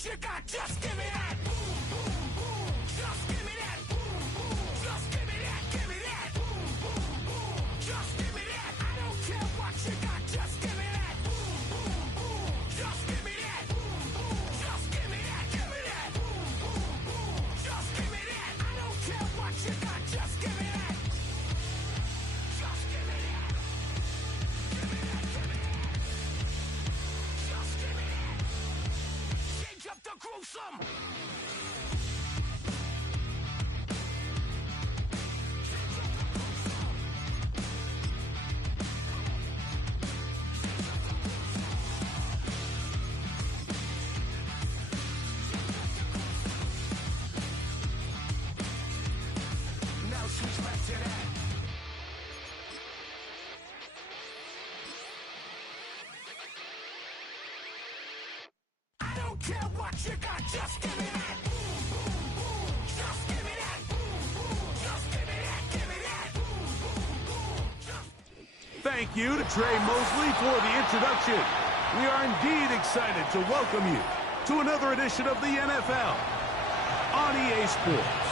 what you got, just give me that. Boom, boom, boom. Just give me that. Boom, boom. Just give me that. Give me that. Boom, boom, boom. Just give me that. I don't care what you got, just give me that. Boom, boom, boom. Just give me that. Boom, boom. Just give me that. Give me that. Boom, boom, boom. Just give me that. I don't care what you got, just give me that. Just give me that. Give me that. Give me that. Just give me that. Change up the gruesome. Now switch back to that. I don't care what you got, just give me that. Boom, boom, boom. Just give me that. Boom, boom. Just give me that. Give me that. Boom, boom, boom. Just Thank you to Trey Mosley for the introduction. We are indeed excited to welcome you to another edition of the NFL on EA Sports.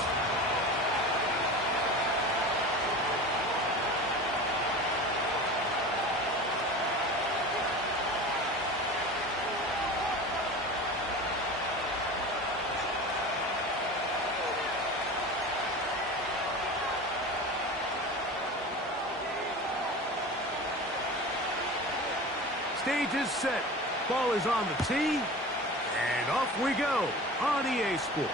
Stage is set. Ball is on the tee. And off we go on EA Sports.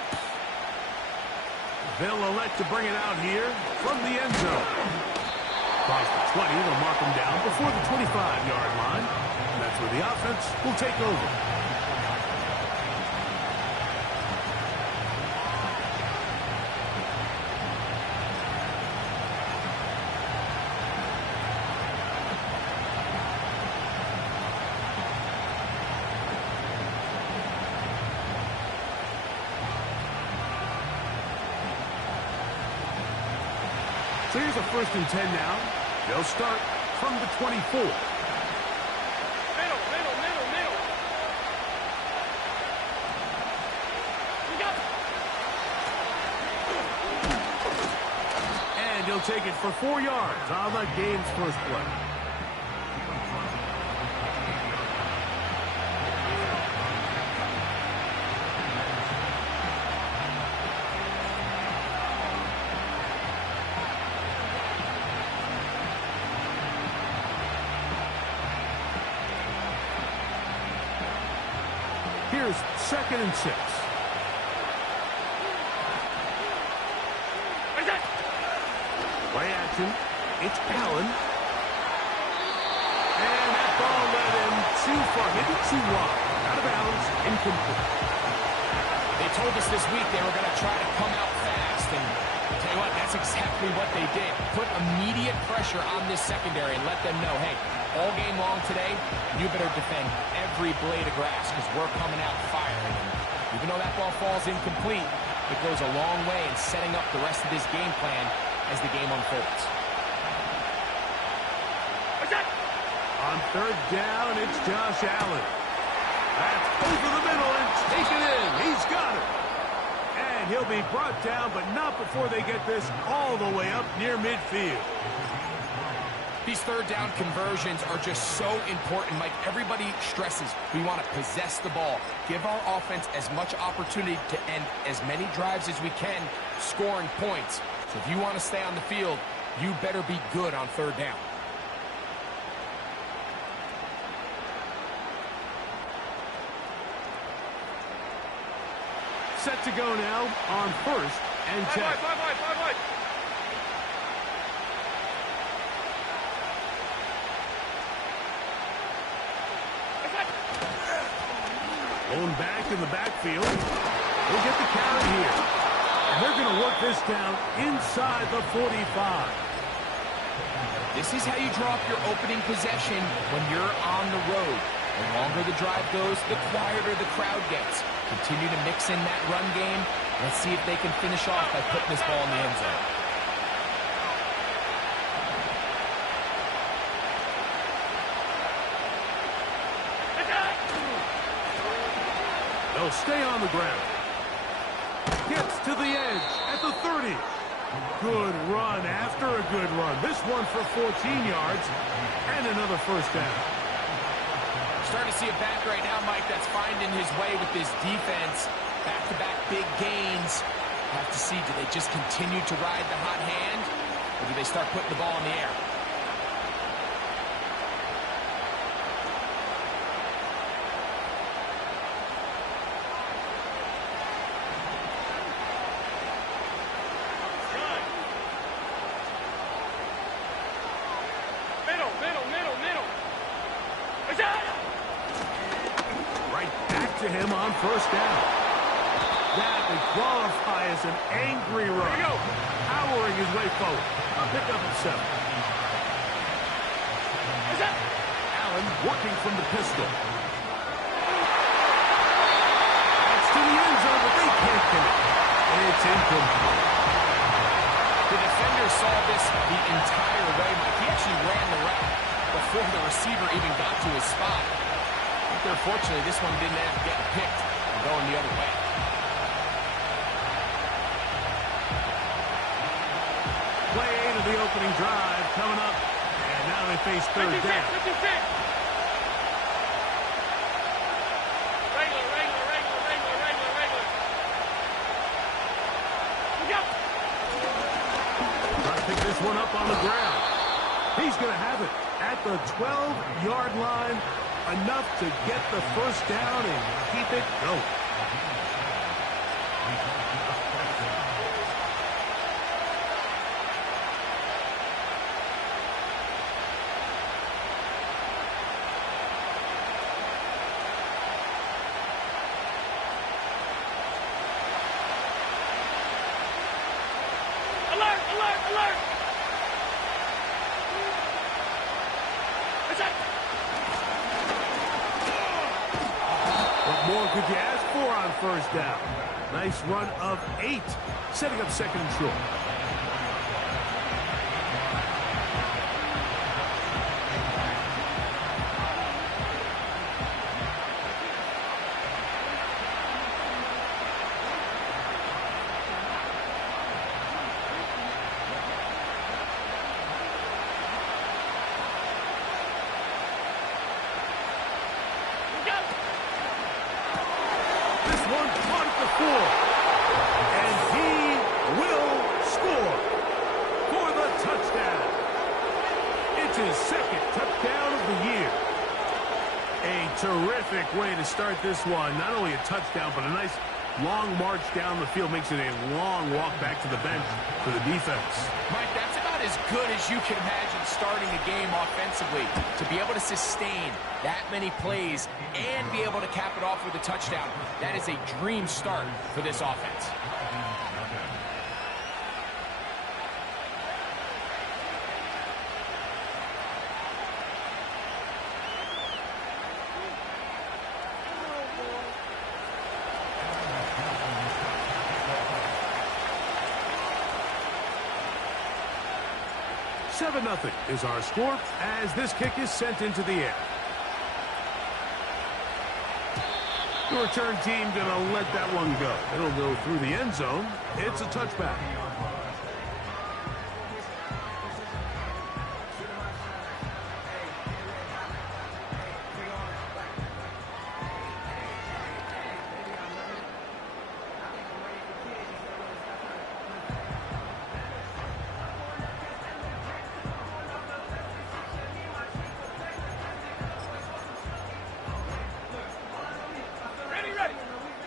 They'll elect to bring it out here from the end zone. Across the 20, they'll mark him down before the 25-yard line. And that's where the offense will take over. So here's a 1st and 10 now. They'll start from the 24. Middle. We got And he'll take it for 4 yards on the game's first play. Here's 2nd and 6. Play action. It's Allen. And that ball led him too far. Maybe too wide. Out of bounds. Incomplete. They told us this week they were going to try to come out fast, and I'll tell you what, that's exactly what they did. Put immediate pressure on this secondary and let them know, hey, all game long today, you better defend every blade of grass because we're coming out firing. And even though that ball falls incomplete, it goes a long way in setting up the rest of this game plan as the game unfolds. On 3rd down, it's Josh Allen. That's over the middle and taken in. He's got it. And he'll be brought down, but not before they get this all the way up near midfield. These 3rd down conversions are just so important, Mike. Everybody stresses we want to possess the ball, give our offense as much opportunity to end as many drives as we can, scoring points. So if you want to stay on the field, you better be good on 3rd down. Set to go now on 1st and 10. Going back in the backfield. They'll get the carry here. And they're going to work this down inside the 45. This is how you draw up your opening possession when you're on the road. The longer the drive goes, the quieter the crowd gets. Continue to mix in that run game. Let's see if they can finish off by putting this ball in the end zone. They'll stay on the ground. Gets to the edge at the 30. Good run after a good run. This one for 14 yards and another first down. Starting to see a back right now, Mike, that's finding his way with this defense. Back-to-back big gains. Have to see, do they just continue to ride the hot hand, or do they start putting the ball in the air? Right back to him on first down. That would qualify as an angry run. Powering his way forward. A pickup of 7. Allen working from the pistol. That's to the end zone, but they can't get it. It's incomplete. The defender saw this the entire way, Mike. He actually ran the route before the receiver even got to his spot. But unfortunately, this one didn't have to get picked and going the other way. Play 8 of the opening drive coming up, and now they face third down. Trying to pick this one up on the ground. He's going to have it at the 12-yard line, enough to get the first down and keep it going. What more could you ask for on first down? Nice run of 8, setting up second and short. One caught at the 4, and he will score for the touchdown. It's his second touchdown of the year. A terrific way to start this one. Not only a touchdown, but a nice long march down the field. Makes it a long walk back to the bench for the defense. Mike, that's about as good as you can imagine starting a game offensively. To be able to sustain that many plays and be able to cap it off with a touchdown, that is a dream start for this offense. Seven 0 is our score as this kick is sent into the air. The return team going to let that one go. It'll go through the end zone. It's a touchback.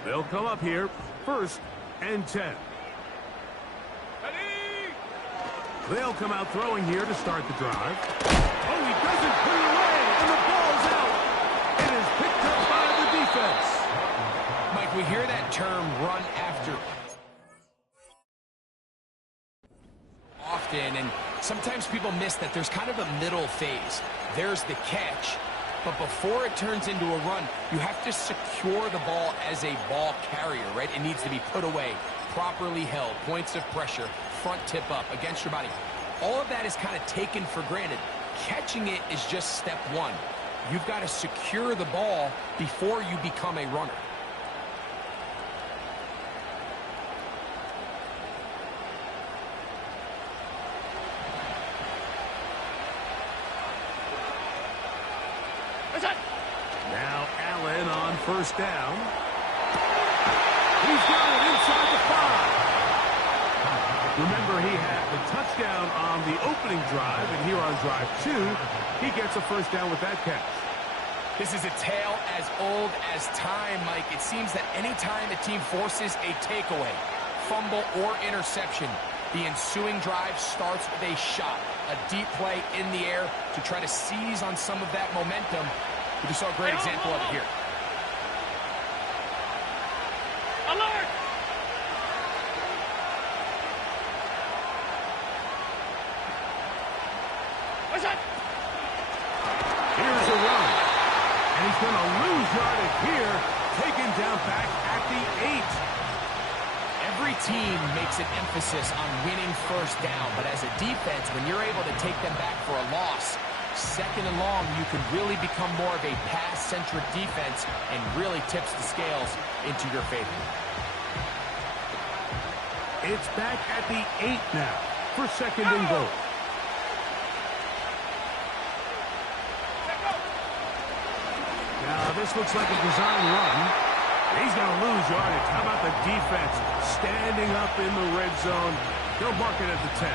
They'll come up here, 1st and 10. They'll come out throwing here to start the drive. Oh, he doesn't put it away, and the ball's out. It is picked up by the defense. Mike, we hear that term, run after, often, and sometimes people miss that there's kind of a middle phase. There's the catch. But before it turns into a run, you have to secure the ball as a ball carrier, right? It needs to be put away, properly held, points of pressure, front tip up against your body. All of that is kind of taken for granted. Catching it is just step one. You've got to secure the ball before you become a runner. Now Allen on first down. He's got it inside the 5. Remember, he had the touchdown on the opening drive, and here on drive 2, he gets a first down with that catch. This is a tale as old as time, Mike. It seems that any time a team forces a takeaway, fumble, or interception, the ensuing drive starts with a shot, a deep play in the air to try to seize on some of that momentum. We just saw a great example of it here. Alert! What's that? Here's a run. And he's going to lose yardage here, taken down back at the 8. Every team makes an emphasis on winning first down, but as a defense, when you're able to take them back for a loss, second and long, you can really become more of a pass-centric defense and really tips the scales into your favor. It's back at the 8 now for second and goal. Now, this looks like a design run. He's going to lose yardage. How about the defense standing up in the red zone? They'll mark it at the 10.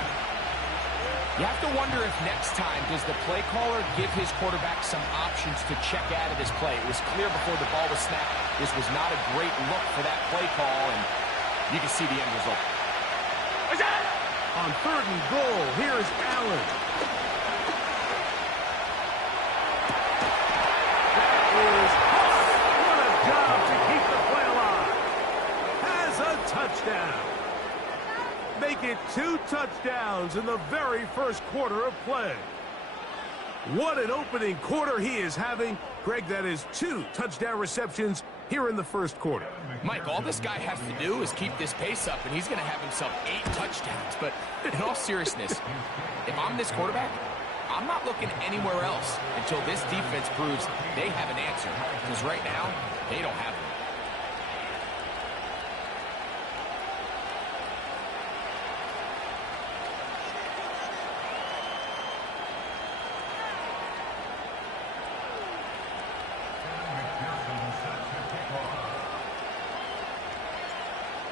You have to wonder if next time, does the play caller give his quarterback some options to check out of this play? It was clear before the ball was snapped, this was not a great look for that play call, and you can see the end result. On third and goal, here's Allen. What a job to keep the play alive. Has a touchdown. Make it 2 touchdowns in the very first quarter of play. What an opening quarter he is having. Greg, that is 2 touchdown receptions here in the first quarter. Mike, all this guy has to do is keep this pace up, and he's going to have himself 8 touchdowns. But in all seriousness, if I'm this quarterback, I'm not looking anywhere else until this defense proves they have an answer. Because right now, they don't have one.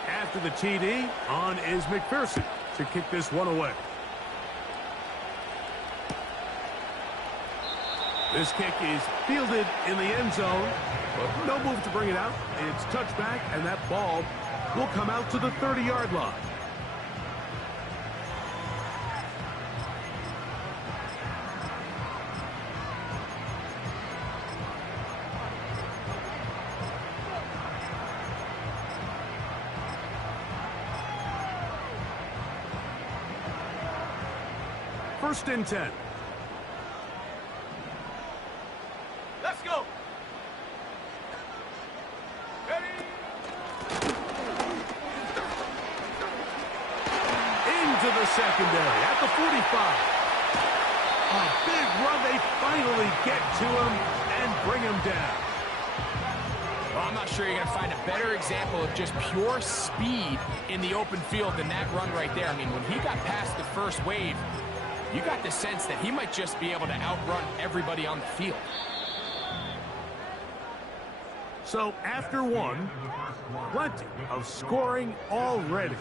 After the TD, on is McPherson to kick this one away. This kick is fielded in the end zone, but no move to bring it out. It's touchback, and that ball will come out to the 30-yard line. First and 10. Let's go. Ready? Into the secondary at the 45. A big run. They finally get to him and bring him down. Well, I'm not sure you're going to find a better example of just pure speed in the open field than that run right there. I mean, when he got past the first wave, you got the sense that he might just be able to outrun everybody on the field. So after one, plenty of scoring already.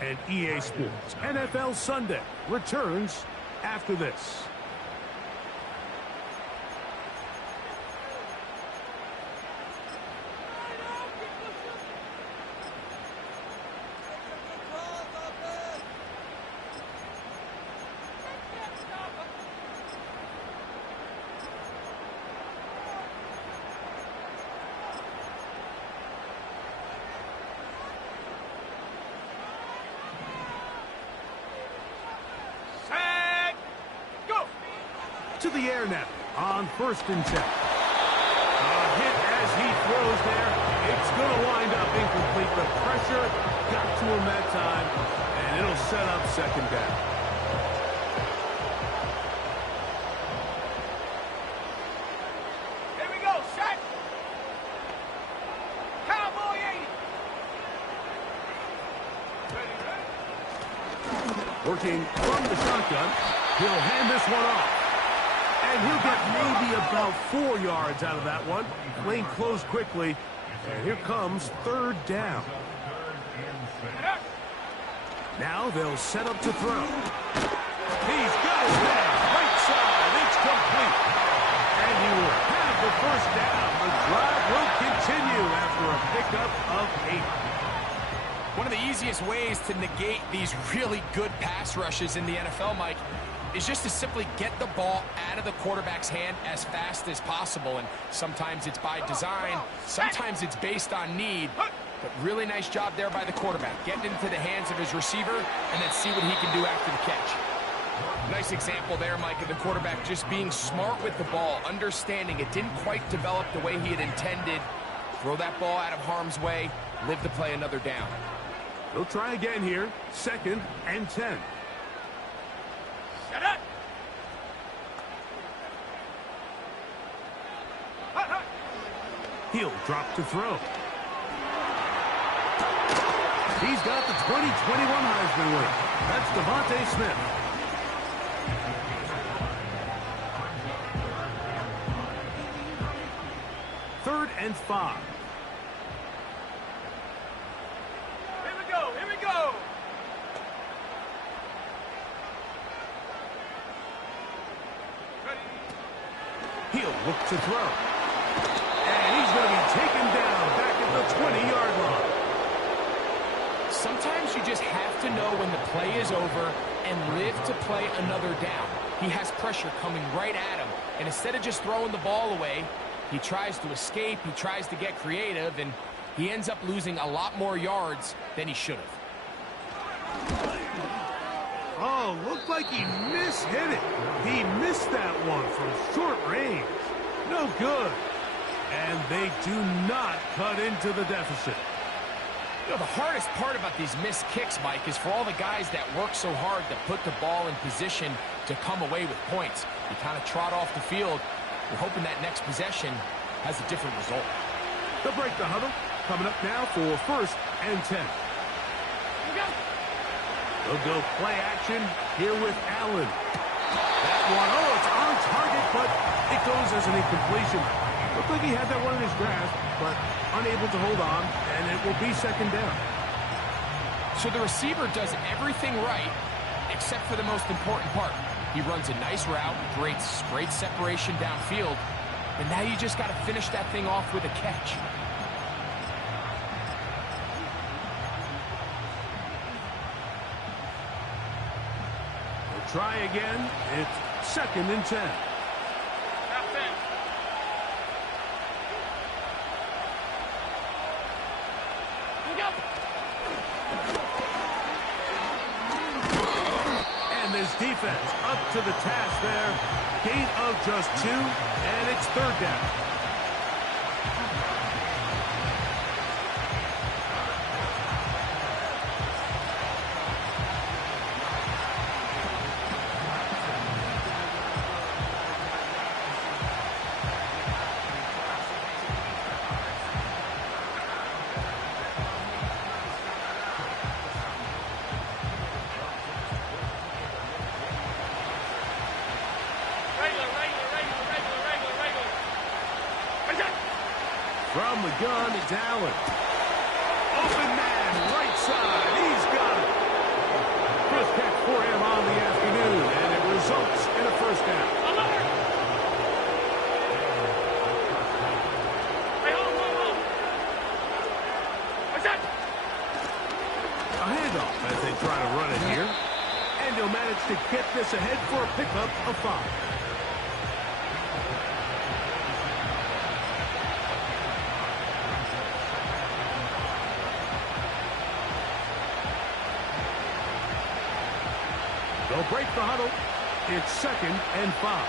And EA Sports NFL Sunday returns after this. To the air now on first and 10. A hit as he throws there. It's going to wind up incomplete. The pressure got to him that time, and it'll set up second down. Here we go, set. Cowboy 80. Working from the shotgun. He'll hand this one off. And he'll get maybe about 4 yards out of that one. Lane closed quickly. And here comes third down. Now they'll set up to throw. He's got his man. Right side. It's complete. And he will have the first down. The drive will continue after a pickup of 8. One of the easiest ways to negate these really good pass rushes in the NFL, Mike, is just to simply get the ball out of the quarterback's hand as fast as possible. And sometimes it's by design, sometimes it's based on need. But really nice job there by the quarterback, getting into the hands of his receiver and then see what he can do after the catch. Nice example there, Mike, of the quarterback just being smart with the ball, understanding it didn't quite develop the way he had intended. Throw that ball out of harm's way, live to play another down. They'll try again here, 2nd and 10. Shut up! He'll drop to throw. He's got the 2021 Heisman winner. That's Devontae Smith. Third and 5. Here we go, here we go! He'll look to throw. And he's going to be taken down back at the 20-yard line. Sometimes you just have to know when the play is over and live to play another down. He has pressure coming right at him, and instead of just throwing the ball away, he tries to escape, he tries to get creative, and he ends up losing a lot more yards than he should have. Oh, looked like he mishit it. He missed that one from short range. No good. And they do not cut into the deficit. You know, the hardest part about these missed kicks, Mike, is for all the guys that work so hard to put the ball in position to come away with points. You kind of trot off the field. You're hoping that next possession has a different result. They'll break the huddle. Coming up now for 1st and 10. They'll go play action here with Allen. That one, oh, it's on target, but it goes as an incompletion. Looked like he had that one in his grasp, but unable to hold on, and it will be 2nd down. So the receiver does everything right, except for the most important part. He runs a nice route, creates great separation downfield, and now you just got to finish that thing off with a catch. They'll try again. It's 2nd and 10. His defense up to the task there. Gain of just 2, and it's 3rd down. From the gun, it's Allen. Open man, right side. He's got it. First catch for him on the afternoon, and it results in a 1st down. A handoff as they try to run it here. And he'll manage to get this ahead for a pickup of 5. They'll break the huddle. It's 2nd and 5.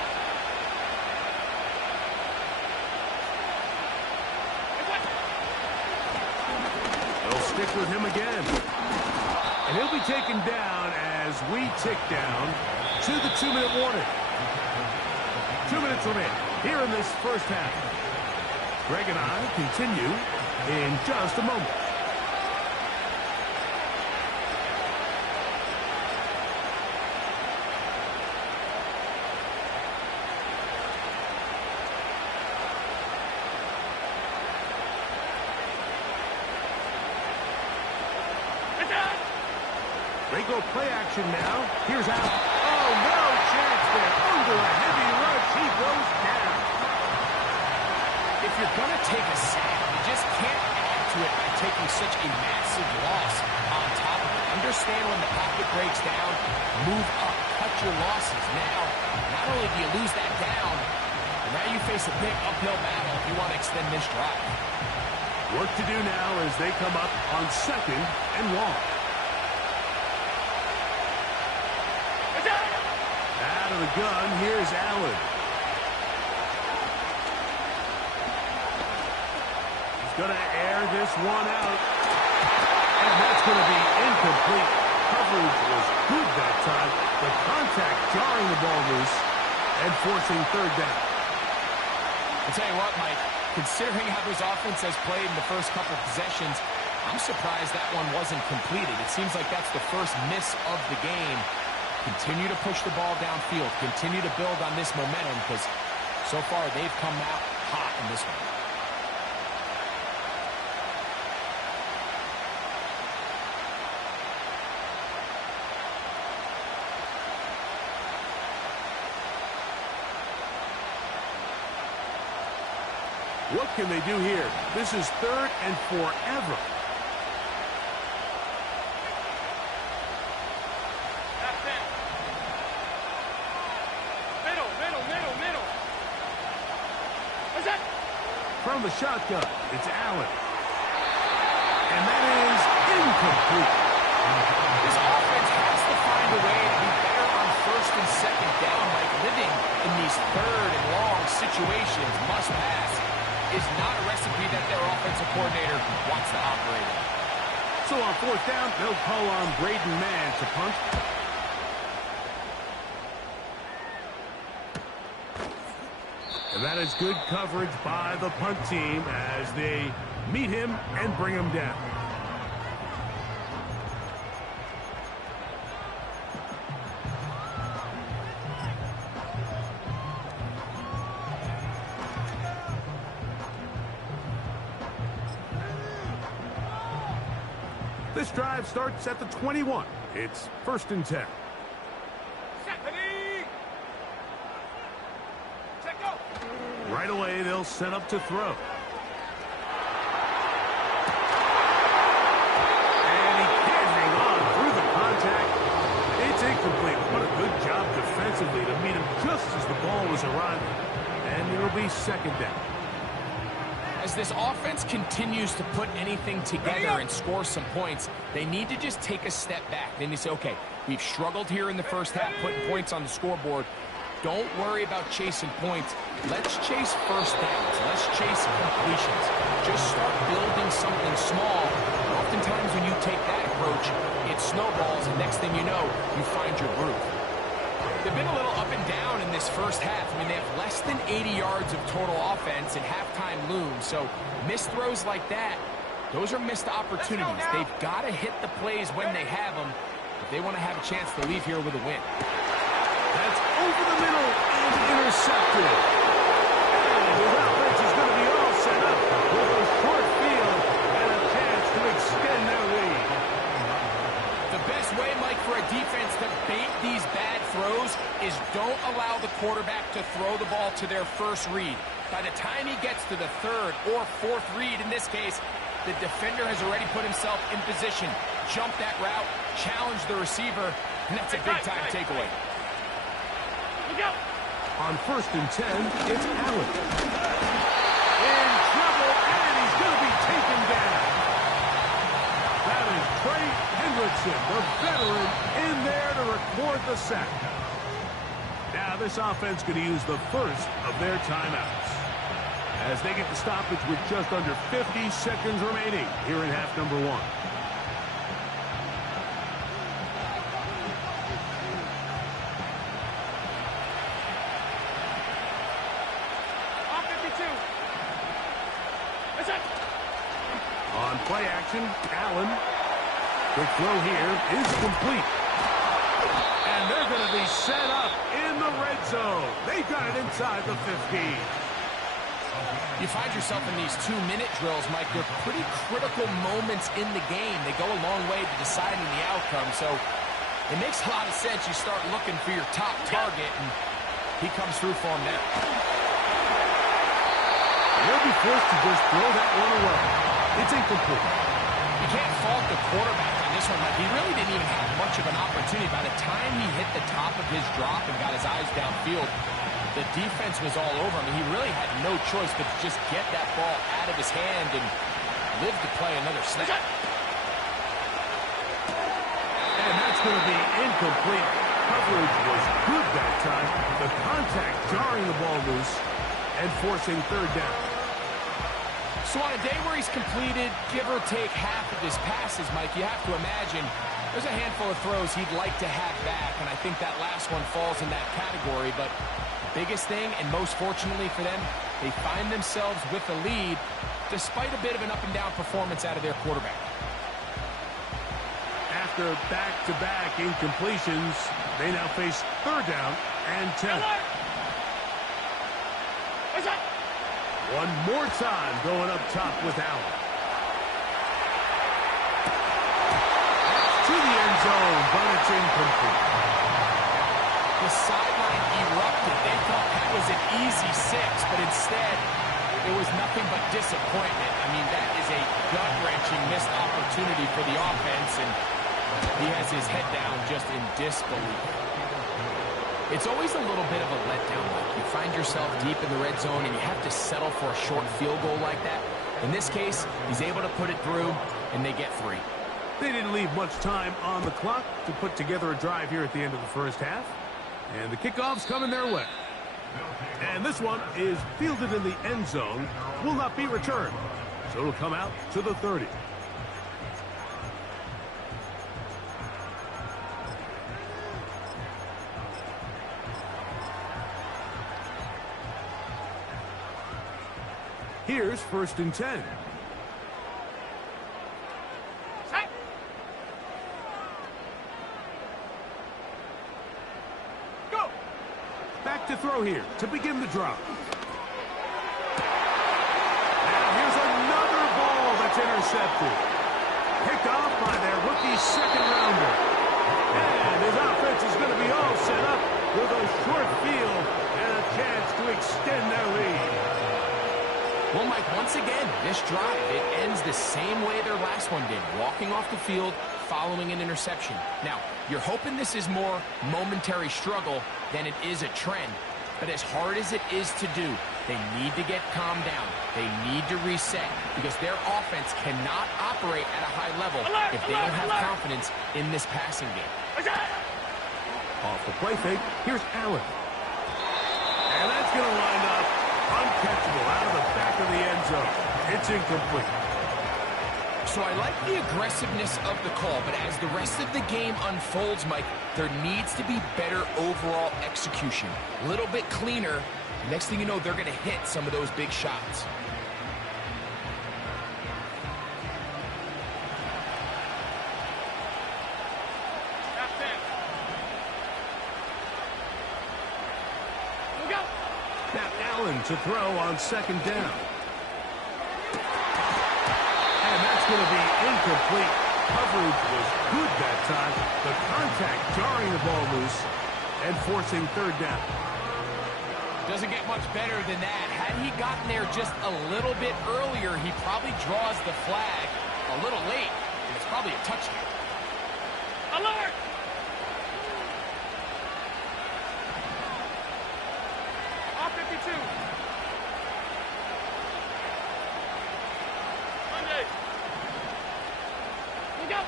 They'll stick with him again. And he'll be taken down as we tick down to the 2-minute warning. 2 minutes remaining here in this 1st half. Greg and I continue in just a moment. They go play action now. Here's Allen. Oh, no chance there. Under a heavy rush, he goes down. If you're going to take a sack, you just can't add to it by taking such a massive loss on top of it. Understand when the pocket breaks down, move up, cut your losses. Now, not only do you lose that down, but now you face a big uphill battle if you want to extend this drive. Work to do now as they come up on 2nd and long. Out of the gun, here's Allen. He's going to air this one out. And that's going to be incomplete. Coverage was good that time. The contact jarring the ball loose and forcing 3rd down. I'll tell you what, Mike, considering how this offense has played in the first couple possessions, I'm surprised that one wasn't completed. It seems like that's the first miss of the game. Continue to push the ball downfield. Continue to build on this momentum because so far they've come out hot in this one. What can they do here? This is 3rd and forever. From the shotgun, it's Allen. And that is incomplete. This offense has to find a way to be better on 1st and 2nd down, like living in these 3rd and long situations, must pass, is not a recipe that their offensive coordinator wants to operate in. So on 4th down, they'll call on Braden Mann to punt. And that is good coverage by the punt team as they meet him and bring him down. This drive starts at the 21. It's 1st and 10. Right away, they'll set up to throw. And he can't hang on through the contact. It's incomplete. What a good job defensively to meet him just as the ball was arriving. And it'll be 2nd down. As this offense continues to put anything together and score some points, they need to just take a step back. Then you say, okay, we've struggled here in the first half, putting points on the scoreboard. Don't worry about chasing points. Let's chase 1st downs. Let's chase completions. Just start building something small. Oftentimes when you take that approach, it snowballs, and next thing you know, you find your groove. They've been a little up and down in this first half. I mean, they have less than 80 yards of total offense and halftime looms. So missed throws like that, those are missed opportunities. They've got to hit the plays when they have them if they want to have a chance to leave here with a win. That's over the middle and intercepted. And his offense is going to be all set up with a short field and a chance to extend their lead. The best way, Mike, for a defense to bait these bad throws is don't allow the quarterback to throw the ball to their first read. By the time he gets to the 3rd or 4th read, in this case, the defender has already put himself in position, jump that route, challenge the receiver, and that's a big-time takeaway. On 1st and 10, it's Allen. In trouble, and he's going to be taken down. That is Trey Hendrickson, the veteran, in there to record the sack. Now this offense going to use the first of their timeouts as they get the stoppage with just under 50 seconds remaining here in half number 1. On play action, Allen. The throw here is complete. And they're going to be set up in the red zone. They've got it inside the 15. You find yourself in these 2-minute drills, Mike. They're pretty critical moments in the game. They go a long way to deciding the outcome. So It makes a lot of sense. You start looking for your top target, and he comes through for him now. They'll be forced to just throw that one away. It's incomplete. You can't fault the quarterback on this one. Like, he really didn't even have much of an opportunity. By the time he hit the top of his drop and got his eyes downfield, the defense was all over him. He really had no choice but to just get that ball out of his hand and live to play another snap. And that's going to be incomplete. Coverage was good that time. The contact jarring the ball loose and forcing third down. So on a day where he's completed, give or take half of his passes, Mike, you have to imagine there's a handful of throws he'd like to have back, and I think that last one falls in that category. But the biggest thing, and most fortunately for them, they find themselves with the lead despite a bit of an up-and-down performance out of their quarterback. After back-to-back incompletions, they now face third down and 10. One more time going up top with Allen. To the end zone, but it's incomplete. The sideline erupted. They thought that was an easy 6, but instead, it was nothing but disappointment. I mean, that is a gut-wrenching missed opportunity for the offense, and he has his head down just in disbelief. It's always a little bit of a letdown. Like, you find yourself deep in the red zone, and you have to settle for a short field goal like that. In this case, he's able to put it through, and they get 3. They didn't leave much time on the clock to put together a drive here at the end of the first half. And the kickoff's coming their way. And this one is fielded in the end zone, will not be returned. So it'll come out to the 30. Here's 1st and 10. Go! Back to throw here to begin the drop. Now here's another ball that's intercepted. Picked off by their rookie second-rounder. And his offense is going to be all set up with a short field and a chance to extend their lead. Well, Mike, once again, this drive, it ends the same way their last one did, walking off the field following an interception. Now, you're hoping this is more momentary struggle than it is a trend, but as hard as it is to do, they need to get calmed down. They need to reset because their offense cannot operate at a high level if they don't have confidence in this passing game. Off the play fake, here's Allen. And that's going to line up uncatchable out of the back of the end zone. It's incomplete. So I like the aggressiveness of the call, but as the rest of the game unfolds, Mike, there needs to be better overall execution. A little bit cleaner. Next thing you know, they're going to hit some of those big shots. Now Allen to throw on 2nd down. And that's going to be incomplete. Coverage was good that time. The contact jarring the ball loose and forcing 3rd down. Doesn't get much better than that. Had he gotten there just a little bit earlier, he probably draws the flag a little late, and it's probably a touchdown. Alert! Off 52. Monday. Look out.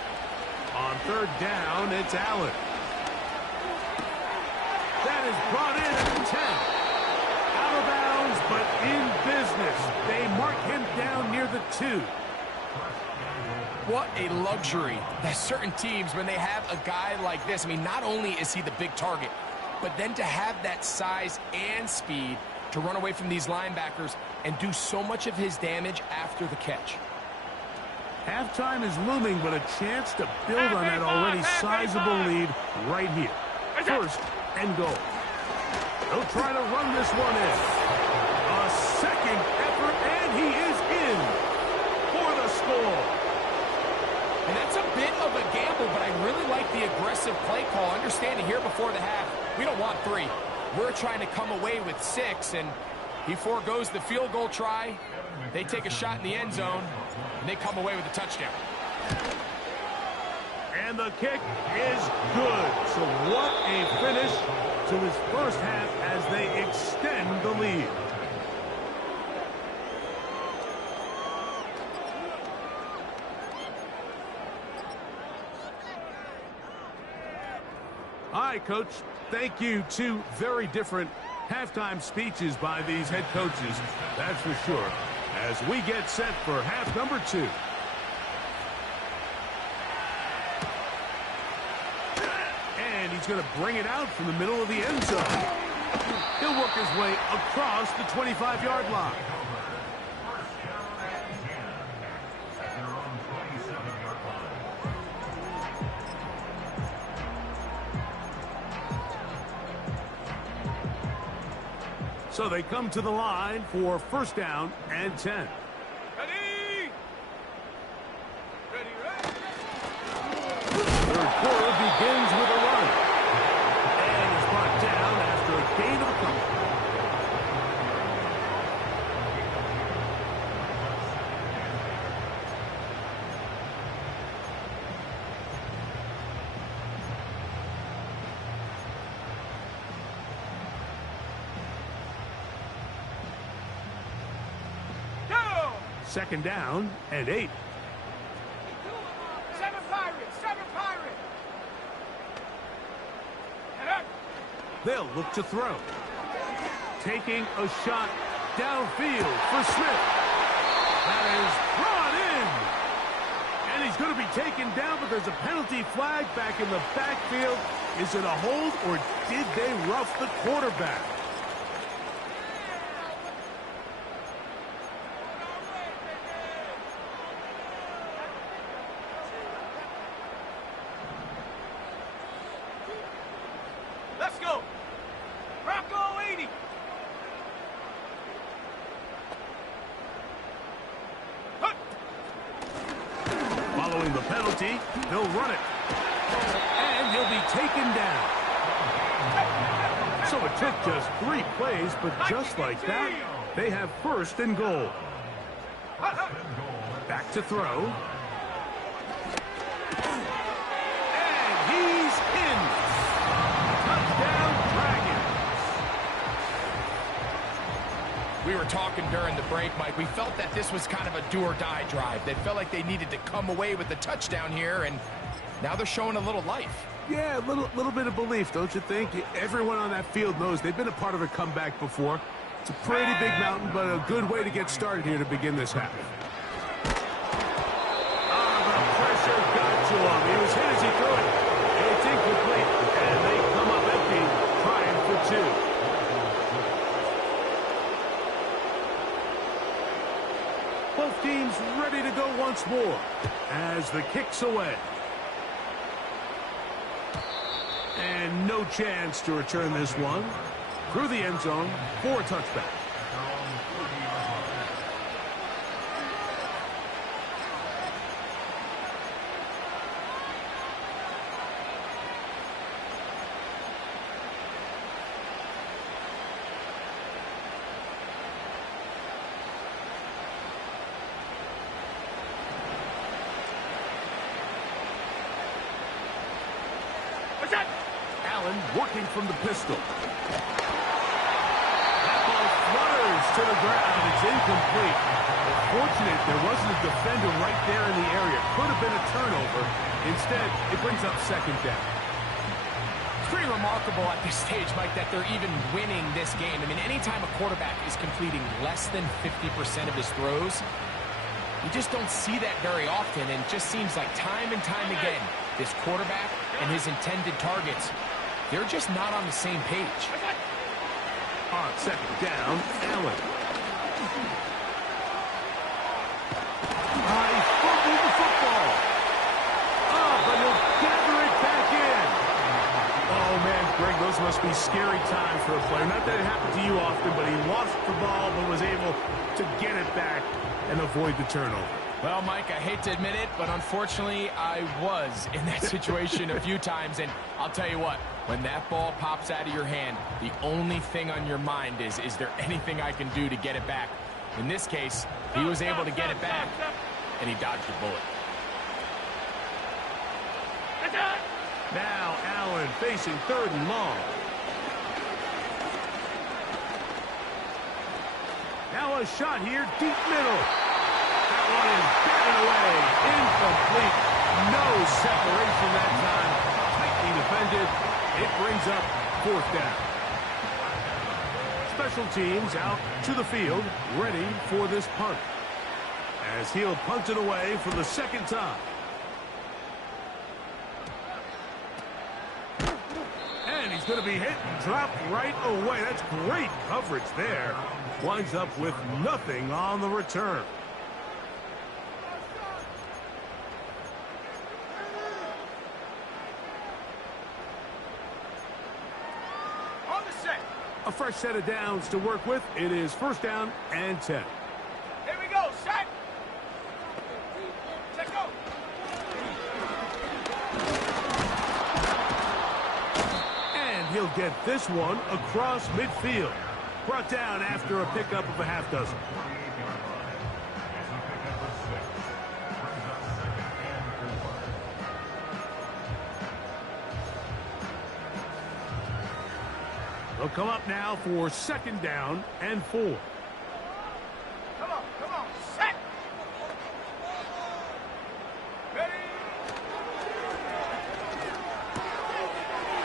On 3rd down, it's Allen. That is brought in at the 10. Out of bounds, but in business. They mark him down near the 2. What a luxury that certain teams, when they have a guy like this, I mean, not only is he the big target, but then to have that size and speed to run away from these linebackers and do so much of his damage after the catch. Halftime is looming, but a chance to build on that already sizable lead right here. 1st and goal. They'll try to run this one in. A second effort, and he is in for the score. And that's a bit of a gamble, but I really like the aggressive play saying here before the half, we don't want 3. We're trying to come away with 6, and he foregoes the field goal try. They take a shot in the end zone, and they come away with a touchdown. And the kick is good. So what a finish to this first half as they extend the lead. All right, Coach, thank you. 2 very different halftime speeches by these head coaches, that's for sure, as we get set for half number 2. And he's going to bring it out from the middle of the end zone. He'll work his way across the 25-yard line. So they come to the line for first down and 10. Ready? Third quarter begins with a run. And is brought down after a gain of a couple. Second down and 8. 7 Pirates! 7 Pirates! They'll look to throw. Taking a shot downfield for Smith. That is brought in. And he's going to be taken down, but there's a penalty flag back in the backfield. Is it a hold, or did they rough the quarterback? Let's go! Rocco 80! Following the penalty, they'll run it. And he'll be taken down. So it took just 3 plays, but just like that, they have first and goal. Back to throw. And he's in. Touchdown, Dragons. We were talking during the break, Mike. We felt that this was kind of a do-or-die drive. They felt like they needed to come away with the touchdown here, and now they're showing a little life. Yeah, a little bit of belief, don't you think? Everyone on that field knows they've been a part of a comeback before. It's a pretty big mountain, but a good way to get started here to begin this half. The pressure got to him. He was hit as he threw it. It's incomplete, and they come up empty, trying for 2. Both teams ready to go once more as the kick's away. And no chance to return this one through the end zone for a touchback. Allen working from the pistol. That ball flutters to the ground. It's incomplete. Fortunate there wasn't a defender right there in the area. Could have been a turnover. Instead, it brings up second down. It's pretty remarkable at this stage, Mike, that they're even winning this game. I mean, anytime a quarterback is completing less than 50% of his throws, you just don't see that very often, and it just seems like time and time again, this quarterback and his intended targets, they're just not on the same page. On second down, Allen. He fumbled the football. But he'll gather it back in. Oh, man, Greg, those must be scary times for a player. Not that it happened to you often, but he lost the ball but was able to get it back and avoid the turnover. Well, Mike, I hate to admit it, but unfortunately, I was in that situation a few times, and I'll tell you what, when that ball pops out of your hand, the only thing on your mind is there anything I can do to get it back? In this case, he was able to get it back, and he dodged a bullet. Now Allen facing 3rd and long. Now a shot here, deep middle. That one is batted away, incomplete. No separation that time. Tightly defended. It brings up 4th down. Special teams out to the field, ready for this punt. As he'll punt it away for the 2nd time. And he's going to be hit and dropped right away. That's great coverage there. Winds up with nothing on the return. On the set. A fresh set of downs to work with. It is 1st down and 10. Here we go. Set. Set go. And he'll get this one across midfield. Brought down after a pickup of a half dozen. They'll come up now for 2nd down and 4. Come on. Set. Ready.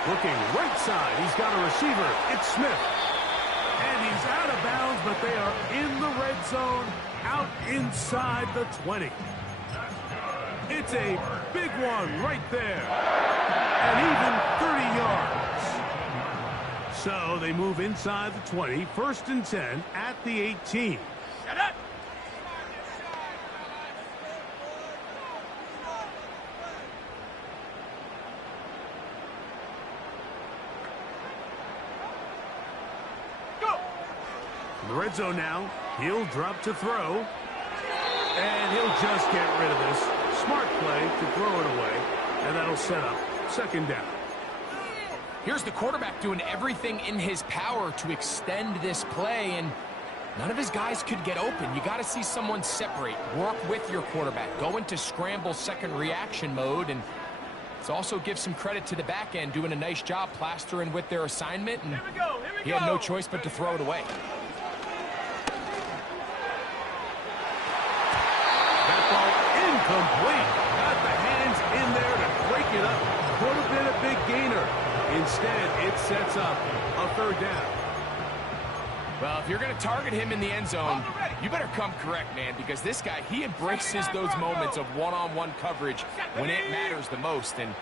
Looking right side. He's got a receiver. It's Smith. And he's out of bounds, but they are in the red zone, out inside the 20. It's a big one right there. And even 30 yards. So they move inside the 20, 1st and 10 at the 18. Shut up. In the red zone now, he'll drop to throw. And he'll just get rid of this. Smart play to throw it away. And that'll set up 2nd down. Here's the quarterback doing everything in his power to extend this play, and none of his guys could get open. You got to see someone separate, work with your quarterback, go into scramble 2nd reaction mode, and let's also give some credit to the back end doing a nice job plastering with their assignment, and he had no choice but to throw it away. That ball incomplete. Got the hands in there to break it up. Could have been a big gainer. Instead, it sets up a 3rd down. Well, if you're going to target him in the end zone, you better come correct, man, because this guy, he embraces those moments of one-on-one coverage when it matters the most, and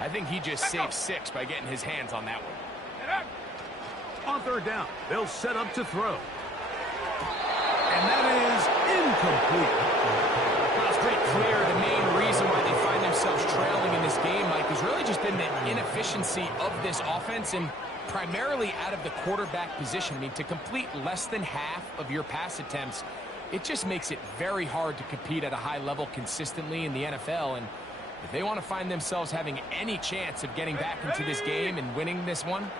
I think he just saved 6 by getting his hands on that one. On 3rd down, they'll set up to throw. And that is incomplete. Well, it's pretty clear the main reason why they find themselves trailing in this game, Mike, has really just been the inefficiency of this offense and primarily out of the quarterback position. I mean, to complete less than half of your pass attempts, it just makes it very hard to compete at a high level consistently in the NFL. And if they want to find themselves having any chance of getting back into this game and winning this one,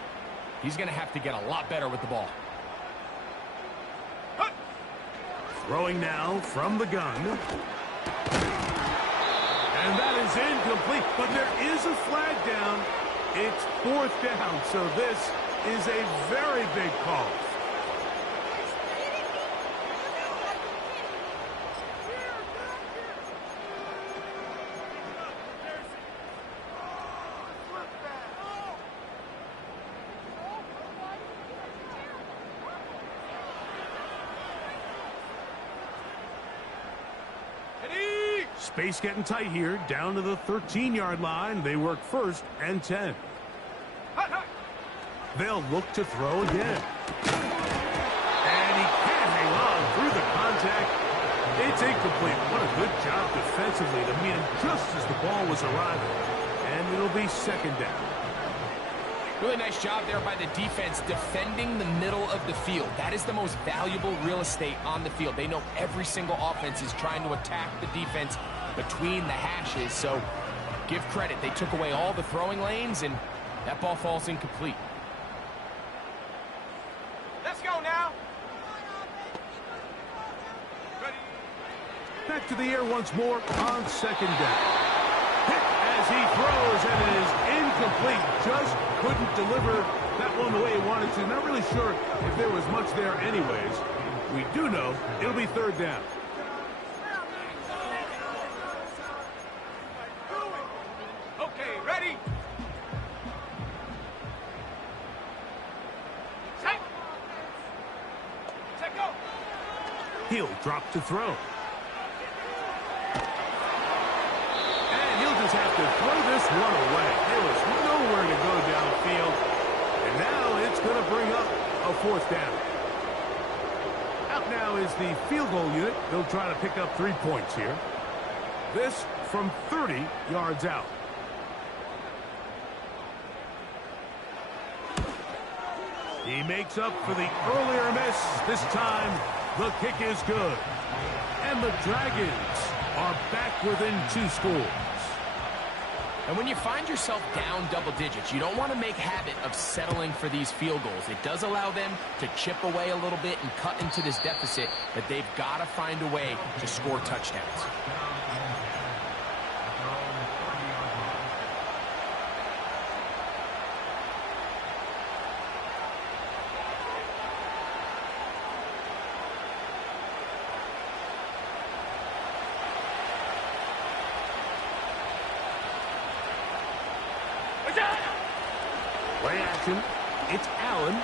he's going to have to get a lot better with the ball. Throwing now from the gun. And that is incomplete, but there is a flag down. It's 4th down, so this is a very big call. Space getting tight here, down to the 13-yard line. They work 1st and 10. They'll look to throw again. And he can't hang on through the contact. It's incomplete. What a good job defensively to meet him just as the ball was arriving. And it'll be 2nd down. Really nice job there by the defense defending the middle of the field. That is the most valuable real estate on the field. They know every single offense is trying to attack the defense between the hashes, so give credit. They took away all the throwing lanes, and that ball falls incomplete. Let's go now. Back to the air once more on second down. Hit as he throws, and it is incomplete. Just couldn't deliver that one the way he wanted to. Not really sure if there was much there anyways. We do know it'll be third down. Okay, ready? Set, go. He'll drop to throw. He'll just have to throw this one away. There was nowhere to go downfield. And now it's going to bring up a fourth down. Out now is the field goal unit. They'll try to pick up 3 points here. This from 30 yards out. He makes up for the earlier miss. This time, the kick is good. And the Dragons are back within 2 scores. And when you find yourself down double digits, you don't want to make habit of settling for these field goals. It does allow them to chip away a little bit and cut into this deficit, but they've got to find a way to score touchdowns. Play action. It's Allen.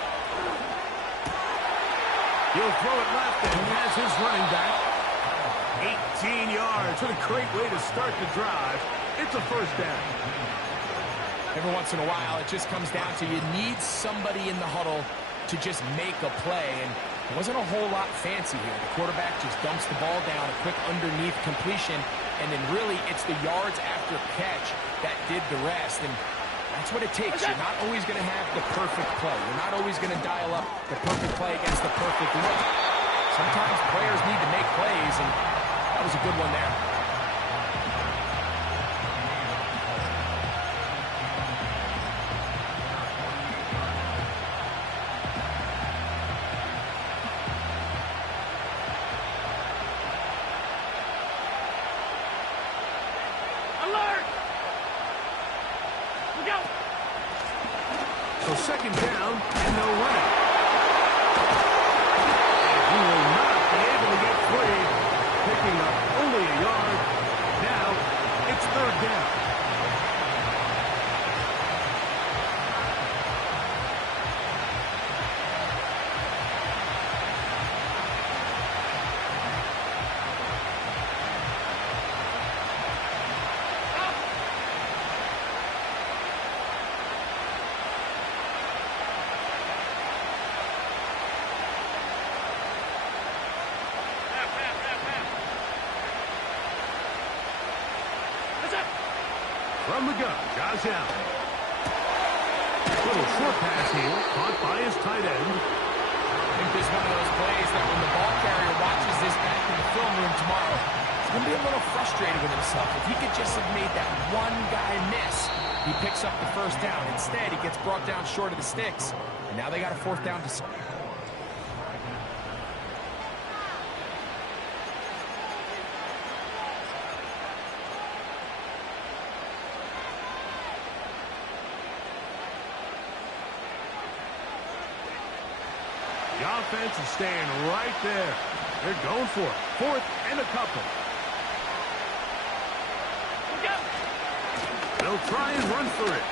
He'll throw it left and has his running back. 18 yards. What a great way to start the drive. It's a first down. Every once in a while, it just comes down to you need somebody in the huddle to just make a play. And it wasn't a whole lot fancy here. The quarterback just dumps the ball down, a quick underneath completion, and then really it's the yards after catch that did the rest. And that's what it takes. You're not always going to have the perfect play. You're not always going to dial up the perfect play against the perfect look. Sometimes players need to make plays, and that was a good one there. So second down and no running. And he will not be able to get free, picking up only a yard. Now it's third down. From the gun, Josh Allen. Little short pass here, caught by his tight end. I think this is one of those plays that when the ball carrier watches this back in the film room tomorrow, he's going to be a little frustrated with himself. If he could just have made that one guy miss, he picks up the first down. Instead, he gets brought down short of the sticks. And now they got a fourth down to... The offense is staying right there. They're going for it. Fourth and a couple. They'll try and run for it.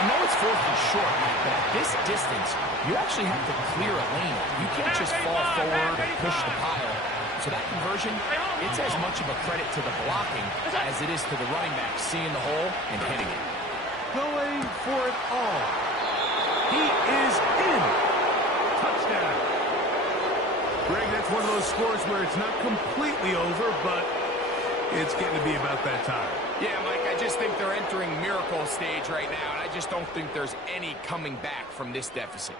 I know it's fourth and short, but at this distance, you actually have to clear a lane. You can't just fall forward and push the pile. So that conversion, it's as much of a credit to the blocking as it is to the running back seeing the hole and hitting it. Going for it all. He is in. Touchdown. Greg, that's one of those scores where it's not completely over, but it's getting to be about that time. Yeah, Mike, I just think they're entering miracle stage right now, and I just don't think there's any coming back from this deficit.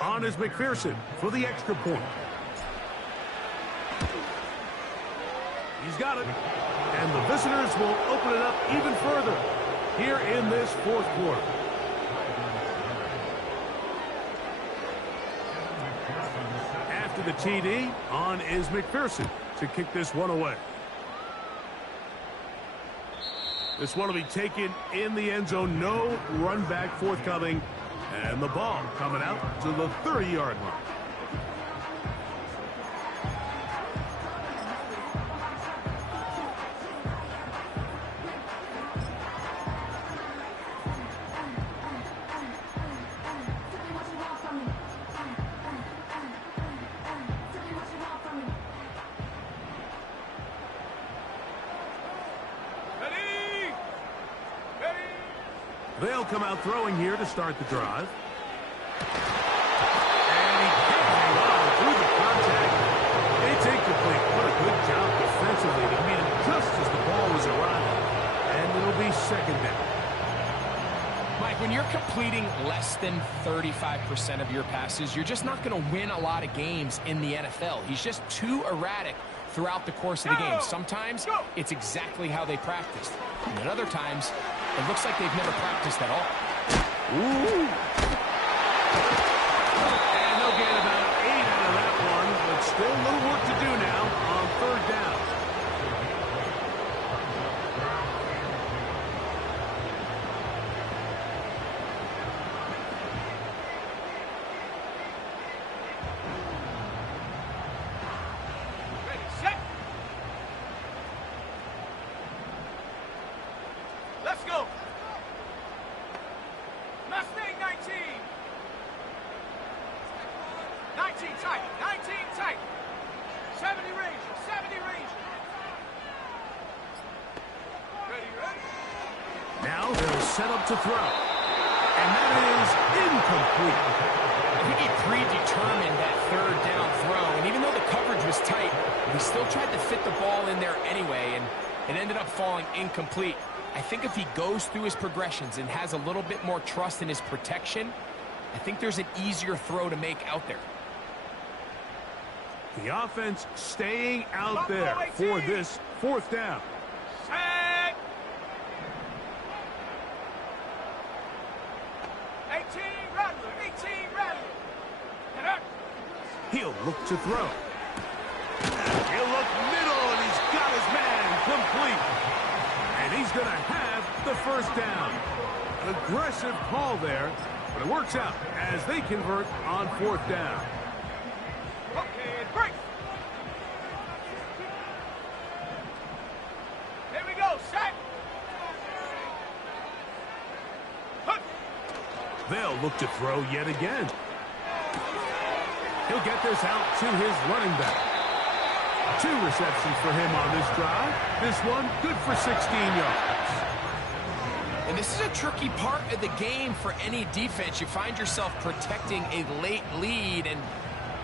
On is McPherson for the extra point. He's got it. And the visitors will open it up even further here in this fourth quarter. After the TD, on is McPherson to kick this one away. This one will be taken in the end zone. No run back forthcoming. And the ball coming out to the 30-yard line. They'll come out throwing here to start the drive. And he can't hang on through the contact. It's incomplete. What a good job defensively to meet him just as the ball was arriving. And it'll be second down. Mike, when you're completing less than 35% of your passes, you're just not going to win a lot of games in the NFL. He's just too erratic throughout the course of the game. Sometimes it's exactly how they practiced. And at other times, it looks like they've never practiced at all. Ooh. And they'll get about 8 out of that one, but still a little work to do now on third down. Ready, set. Let's go. Mustang 19. 19 tight. 19 tight. 70 range. 70 range. Ready, ready. Now they'll set up to throw. And that is incomplete. I think he predetermined that third down throw, and even though the coverage was tight, he still tried to fit the ball in there anyway, and it ended up falling incomplete. I think if he goes through his progressions and has a little bit more trust in his protection, I think there's an easier throw to make out there. The offense staying out there for this fourth down. Set. 18 Rattler. 18 Rattler. And up. He'll look to throw. He'll look middle, and he's got his man complete. And he's going to have the first down. An aggressive call there, but it works out as they convert on fourth down. Okay, break. Here we go. Set. Hook. They'll look to throw yet again. He'll get this out to his running back. 2 receptions for him on this drive. This one good for 16 yards. And this is a tricky part of the game for any defense. You find yourself protecting a late lead, and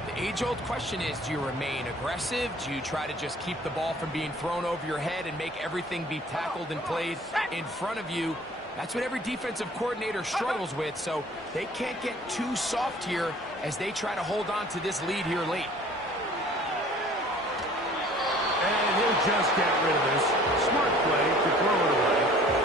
the age-old question is, do you remain aggressive? Do you try to just keep the ball from being thrown over your head and make everything be tackled and played in front of you? That's what every defensive coordinator struggles with, so they can't get too soft here as they try to hold on to this lead here late. And he'll just get rid of this. Smart play to throw it away,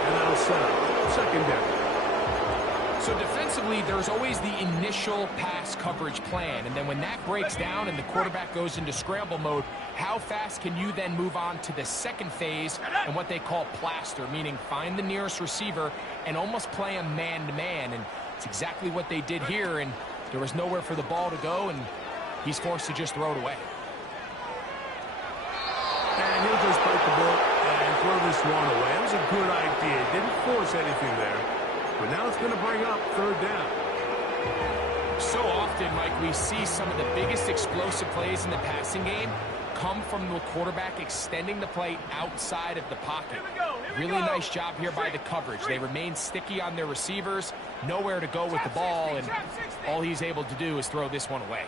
and that'll set up second down. So defensively, there's always the initial pass coverage plan, and then when that breaks down and the quarterback goes into scramble mode, how fast can you then move on to the second phase and what they call plaster, meaning find the nearest receiver and almost play him man-to-man, and it's exactly what they did here, and there was nowhere for the ball to go, and he's forced to just throw it away. And he'll just bite the bullet and throw this one away. It was a good idea. Didn't force anything there. But now it's going to bring up third down. So often, Mike, we see some of the biggest explosive plays in the passing game come from the quarterback extending the play outside of the pocket. Really nice job here by the coverage. They remain sticky on their receivers, nowhere to go with the ball, and all he's able to do is throw this one away.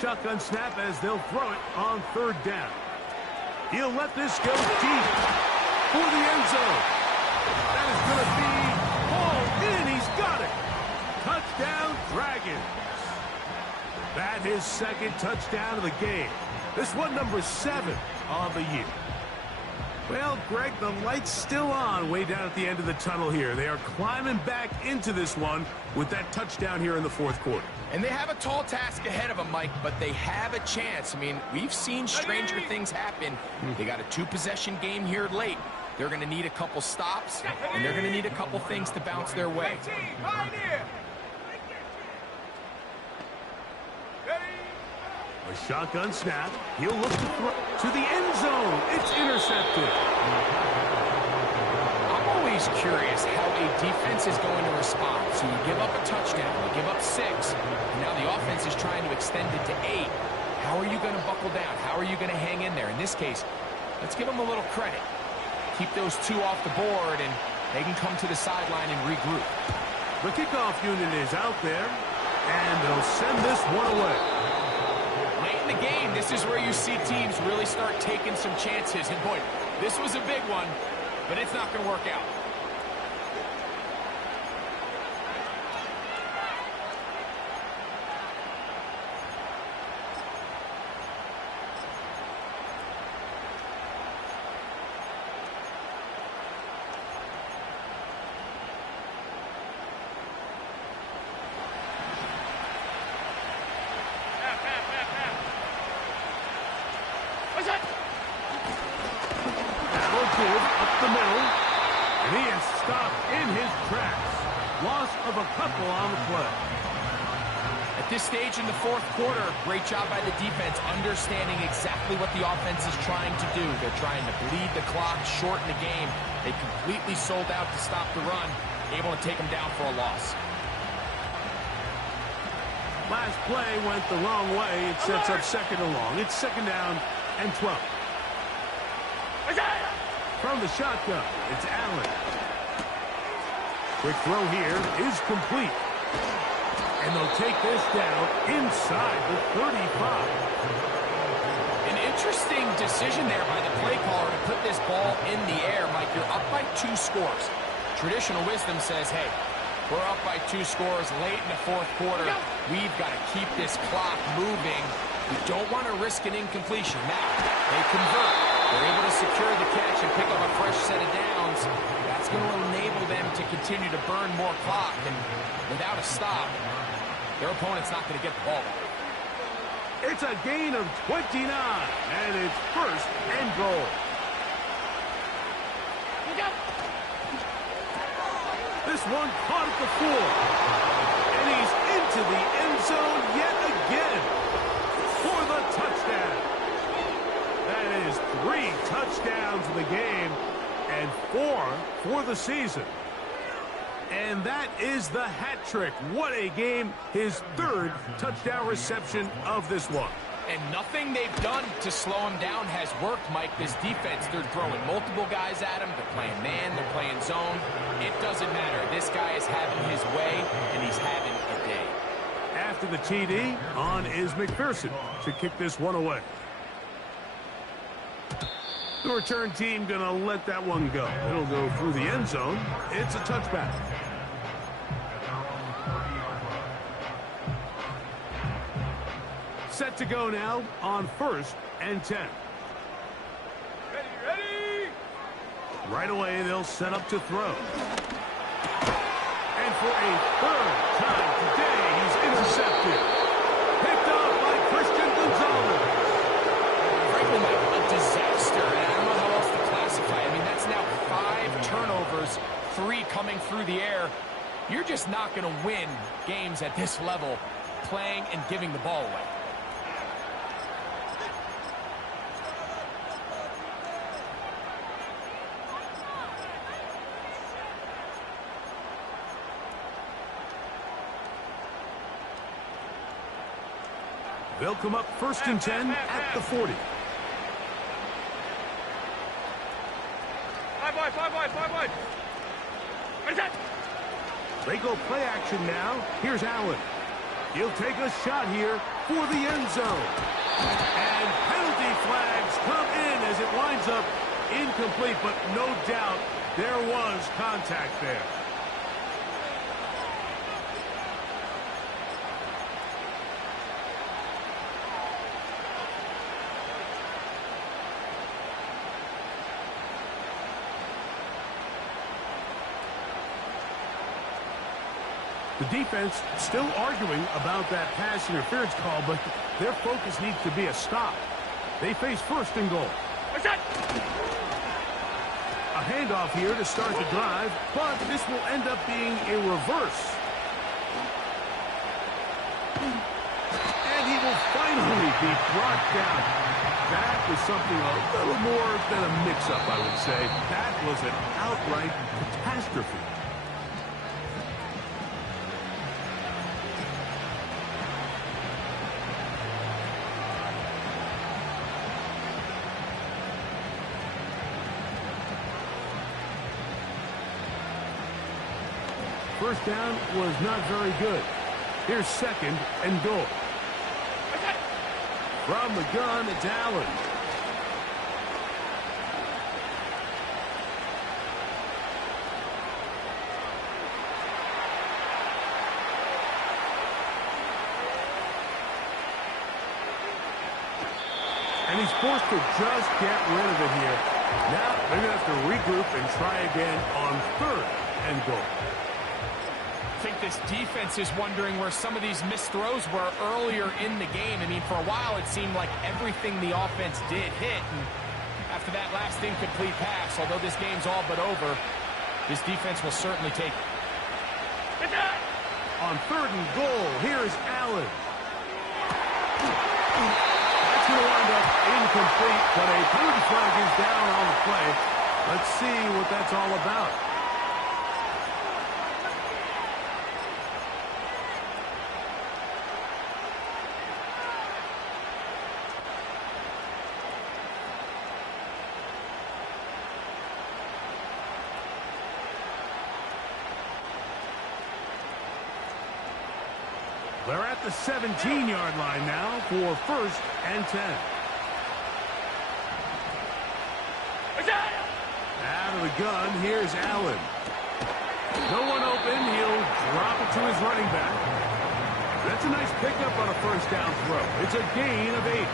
Shotgun snap as they'll throw it on third down. He'll let this go deep for the end zone. That is going to be hauled in. He's got it. Touchdown, Dragons. That is second touchdown of the game. This one number 7 on the year. Well, Greg, the light's still on way down at the end of the tunnel here. They are climbing back into this one with that touchdown here in the fourth quarter. And they have a tall task ahead of them, Mike, but they have a chance. I mean, we've seen stranger things happen. They got a 2-possession game here late. They're going to need a couple stops, and they're going to need a couple things to bounce their way. A shotgun snap. He'll look to the end zone. It's intercepted. I'm always curious how a defense is going to respond. So you give up a touchdown, you give up 6, and now the offense is trying to extend it to 8. How are you going to buckle down? How are you going to hang in there? In this case, let's give them a little credit. Keep those 2 off the board, and they can come to the sideline and regroup. The kickoff unit is out there, and they'll send this one away. Late in the game, this is where you see teams really start taking some chances. And boy, this was a big one, but it's not going to work out. Up the middle, and he is stopped in his tracks. Loss of a couple on the play. At this stage in the fourth quarter, great job by the defense, understanding exactly what the offense is trying to do. They're trying to bleed the clock, shorten the game. They completely sold out to stop the run, able to take them down for a loss. Last play went the wrong way. It sets up second and long. It's second down and 12. From the shotgun, it's Allen. Quick throw here is complete. And they'll take this down inside the 35. An interesting decision there by the play caller to put this ball in the air. Mike, you're up by 2 scores. Traditional wisdom says, hey, we're up by 2 scores late in the fourth quarter. We've got to keep this clock moving. We don't want to risk an incompletion. Now, they convert. They're able to secure the catch and pick up a fresh set of downs. That's going to enable them to continue to burn more clock. And without a stop, their opponent's not going to get the ball back. It's a gain of 29, and it's first and goal. This one caught at the 4. And he's into the end zone yet again for the touchdown. That is 3 touchdowns in the game and 4 for the season. And that is the hat trick. What a game. His 3rd touchdown reception of this one. And nothing they've done to slow him down has worked, Mike. This defense, they're throwing multiple guys at him. They're playing man, they're playing zone. It doesn't matter. This guy is having his way, and he's having a day. After the TD, on is McPherson to kick this one away. The return team going to let that one go. It'll go through the end zone. It's a touchback. Set to go now on 1st and 10. Ready! Right away, they'll set up to throw. And for a 3rd time today, he's intercepted. Picked off by Christian Gonzalez. Frankly, Mike, a disaster. And I don't know how else to classify. I mean, that's now 5 turnovers, 3 coming through the air. You're just not going to win games at this level playing and giving the ball away. They'll come up 1st and 10 at the 40. 5 wide. They go play action now. Here's Allen. He'll take a shot here for the end zone. And penalty flags come in as it winds up incomplete, but no doubt there was contact there. The defense still arguing about that pass interference call, but their focus needs to be a stop. They face first and goal. A handoff here to start the drive, but this will end up being a reverse. And he will finally be brought down. That was something a little more than a mix-up, I would say. That was an outright catastrophe. First down was not very good. Here's second and goal. From the gun, it's Allen. And he's forced to just get rid of it here. Now they're going to have to regroup and try again on third and goal. I think this defense is wondering where some of these missed throws were earlier in the game. I mean, for a while, it seemed like everything the offense did hit. And after that last incomplete pass, although this game's all but over, this defense will certainly take it. On third and goal, here's Allen. That's going to wind up incomplete, but a penalty flag is down on the play. Let's see what that's all about. They're at the 17-yard line now for first and 10. Out of the gun, here's Allen. No one open. He'll drop it to his running back. That's a nice pickup on a first down throw. It's a gain of 8.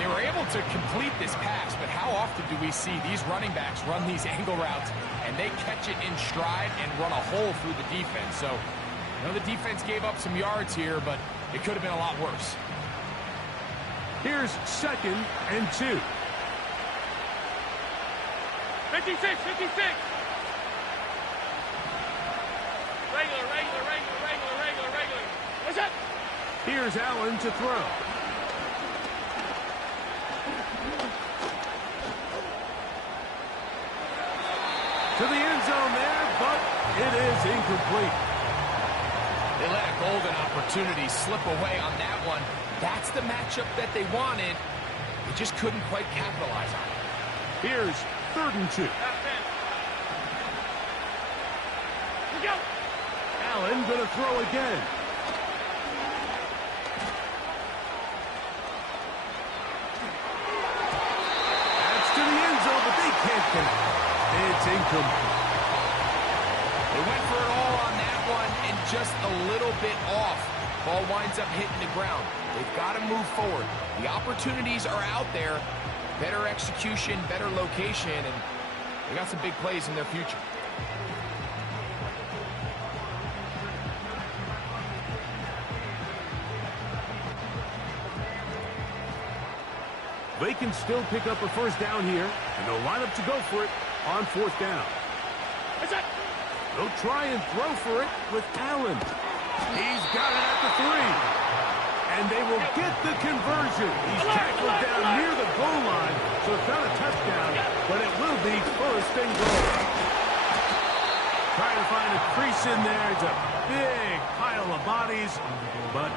They were able to complete this pass, but how often do we see these running backs run these angle routes and they catch it in stride and run a hole through the defense? So, I know the defense gave up some yards here, but it could have been a lot worse. Here's second and 2. 56. Regular. What's that? Here's Allen to throw. To the end zone there, but it is incomplete. They let a golden opportunity slip away on that one. That's the matchup that they wanted. They just couldn't quite capitalize on it. Here's third and 2. Go. Allen going to throw again. That's to the end zone, but they can't connect. It's incomplete. They went for it all on that one and just a little bit off. Ball winds up hitting the ground. They've got to move forward. The opportunities are out there. Better execution, better location, and they got some big plays in their future. They can still pick up a first down here, and they'll line up to go for it on fourth down. They'll try and throw for it with Allen. He's got it at the 3. And they will get the conversion. He's tackled down near the goal line, so it's not a touchdown, but it will be first and goal. Trying to find a crease in there. It's a big pile of bodies, but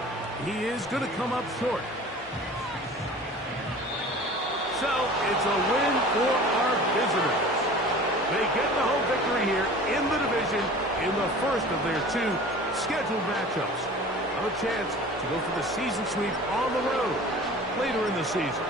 he is going to come up short. So it's a win for our visitors. They get the home victory here in the division in the first of their 2 scheduled matchups. A a chance to go for the season sweep on the road later in the season.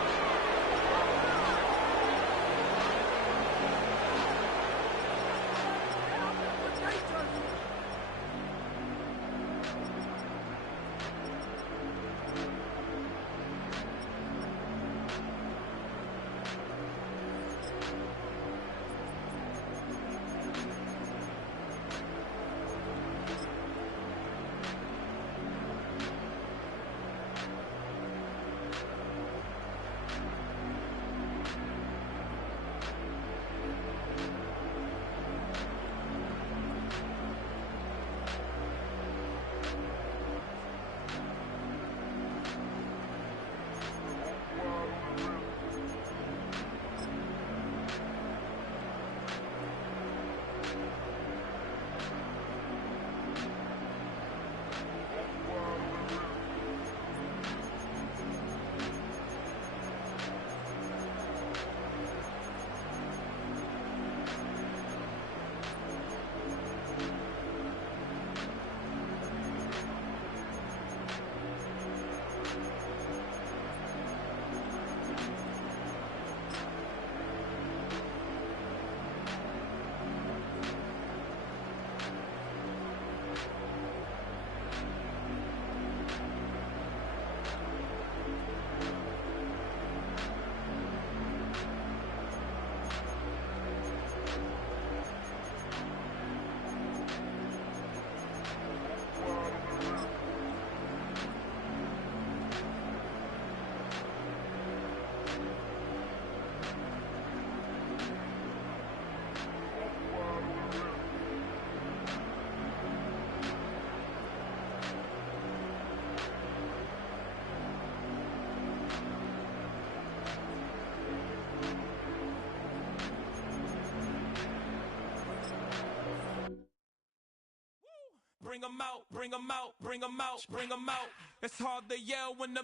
Bring 'em out, bring 'em out, bring 'em out, bring 'em out. It's hard to yell when the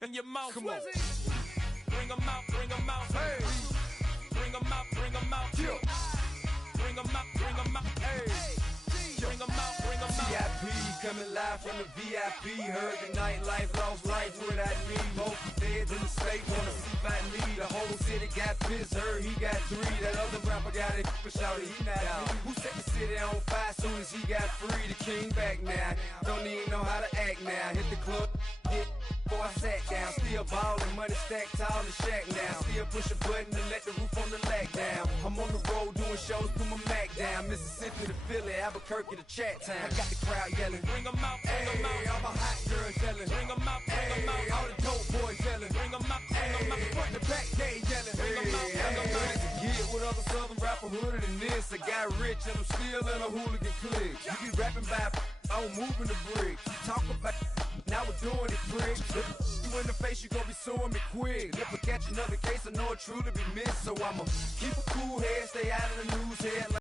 in your mouth. Come on. Bring 'em out, bring 'em out. Hey. Bring 'em out, bring 'em out. Yeah. Bring 'em out, bring 'em out. Hey. Bring 'em out, bring 'em out. VIP coming live from the VIP. Heard the nightlife, lost life without me. Both feds in the state wanna see by me. The whole city got pissed, heard he got 3. That other rapper got it, but shouted he not out. Who set the city on fire soon as he got free? The king back now, don't even know how to act now. Hit the club, hit before I sat down. Still ballin', money stacked tall in the shack now. Still push a button to let the roof on the lag down. I'm on the road doing shows, put my Mac down. Mississippi to Philly, Albuquerque to Chat Town. I got the crowd yelling, Bring 'em out, bring 'em out. all my hot girls yelling, Bring 'em out, bring 'em out. all the dope boys yelling, Bring 'em out, bring 'em out. front to back, they yelling, Bring 'em out, bring 'em out. to get with other southern rapper hooded than this. I got rich and I'm still in a hooligan clique. You be rapping by, I'm moving the bricks. You talk about, now we're doing it, prick. You in the face, you gon' be suing me quick. If I catch another case, I know it truly be missed. So I'ma keep a cool head, stay out of the news headlines.